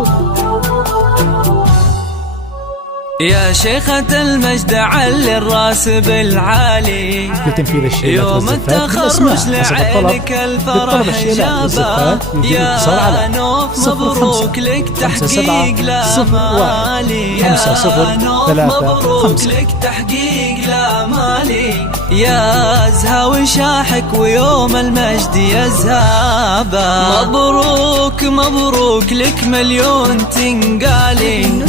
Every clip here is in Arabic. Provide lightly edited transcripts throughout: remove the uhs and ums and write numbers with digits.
محفوظ. يا شيخة المجد علي الراس بالعالي، لتنفيذ الشيلات يوم التخرج لعينك الفرح جابا، يا نوف مبروك لك تحقيق لامالي، يا نوف مبروك لك تحقيق لامالي، يا زهاوي شاحك ويوم المجد يزهابا، مبروك مبروك لك مليون تنقالي،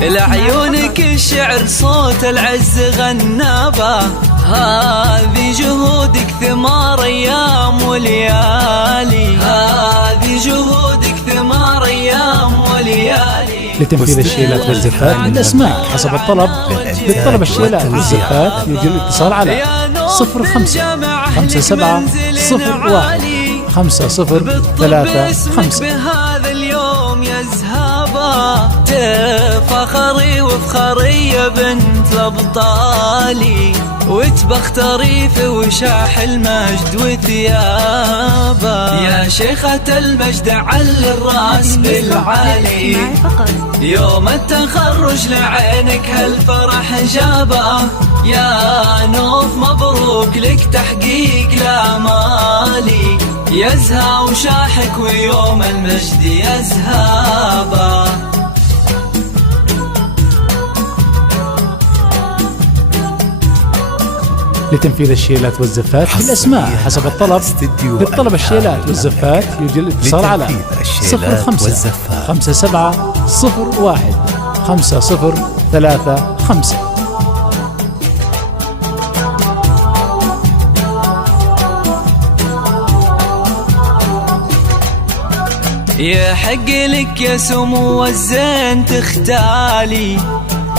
لعيونك الشعر صوت العز غنابه، هذه جهودك ثمار ايام وليالي، هذه جهودك ثمار ايام وليالي. لتنفيذ الشيلات والزفات بالاسماء حسب الطلب. للطلب الشيلات والزفات يجري الاتصال على 0557015035. بهذا اليوم يزهابا، تفخري وفخري يا بنت الابطالي، وتبختري في وشاح المجد وثيابا، يا شيخة المجد علي الراس بالعالي، يوم التخرج لعينك هالفرح جابه، يا نوف مبروك لك تحقيق لامالي، يزهى وشاحك ويوم المجد يزهابا. لتنفيذ الشيلات والزفات بالاسماء حسب الطلب. للطلب الشيلات والزفات يجري الاتصال على 0557015035. يحق لك يا سمو الزين تختالي،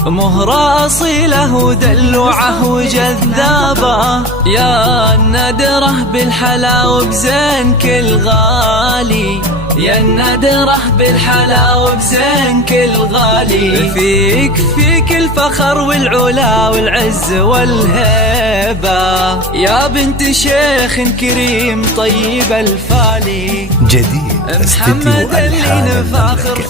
مهرة أصيلة ودلوعة وجذابة، يا النادرة بالحلا وبزين كل غالي، يا النادرة بالحلا وبزين كل غالي، فيك الفخر والعلا والعز والهيبة، يا بنت شيخ كريم طيب الفالي، جديد استديو الحان المملكة.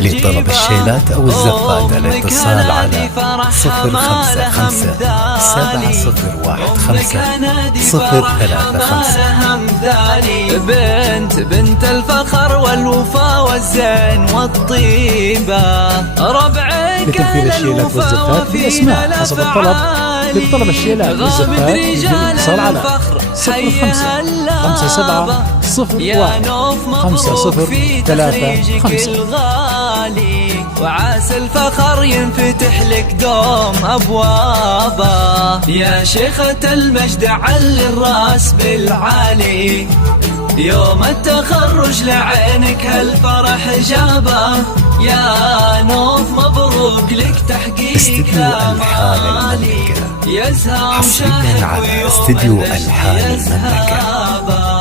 لطلب الشيلات أو الزفات الاتصال على 0557015035. بنت الفخر والوفا والزين والطيبة، ربعك لتنفيذ الشيلات والزفات بالاسماء حسب الطلب. للطلب الشيلات والزفات يجري الاتصال على 0557015035. وعسى الفخر ينفتح لك دوم أبوابه، يا شيخة المجد علي الراس بالعالي، يوم التخرج لعينك هالفرح جابه، يا نوف مبروك لك تحقيق لامالي، يزهى حصريا على استديو الحان المملكة.